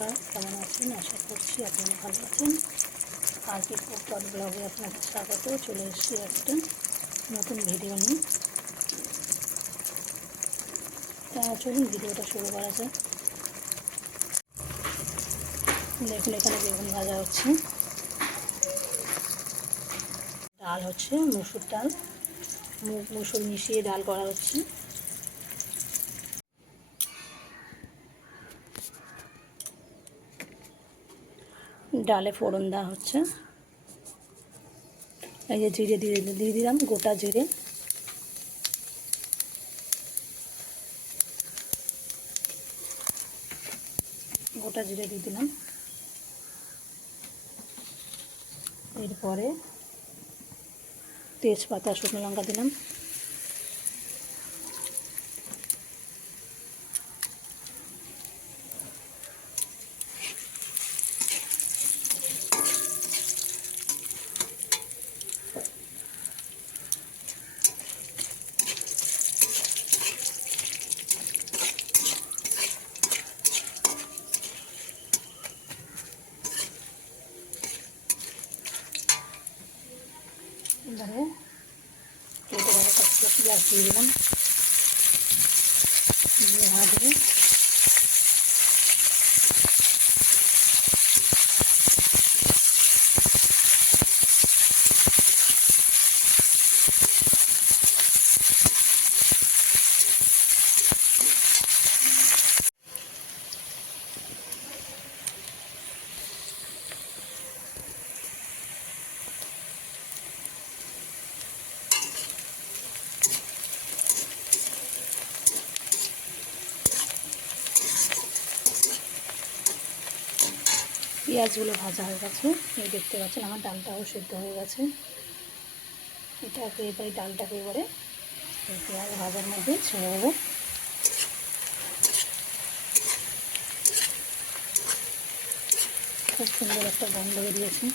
নমস্কার, কেমন আছেন? আশা করছি আপনারা ভালো আছেন। আজকে কোপার ব্লগে আপনাদের স্বাগত। চলে এসেছি একটা নতুন ভিডিও নিয়ে। তা চলুন ভিডিওটা শুরু করা যায় দেখুন, এখানে বেগুন ভাজা হচ্ছে। ডাল হচ্ছে, মুসুর ডাল। মুগ মুসুর মিশিয়ে ডাল করা হচ্ছে। ডালে ফোড়ন দেওয়া হচ্ছে। এই যে জিরে দিয়ে দিয়ে দিলাম গোটা জিরে। গোটা জিরে দিয়ে দিলাম। এরপরে তেজপাতা, শুকনো লঙ্কা দিলাম। এবারে কেটে রাখা কতটা পেঁয়াজ দিয়ে দিলাম দিয়ে ভাজবো পেঁয়াজগুলো ভাজা হয়ে গেছে। এই দেখতে পাচ্ছেন আমার ডালটাও সেদ্ধ হয়ে গেছে। এটাকে এবারে ডালটাকে এবারে পেঁয়াজ ভাজার মধ্যে ছেড়ে দেবো। খুব সুন্দর একটা গন্ধ বেরিয়েছে।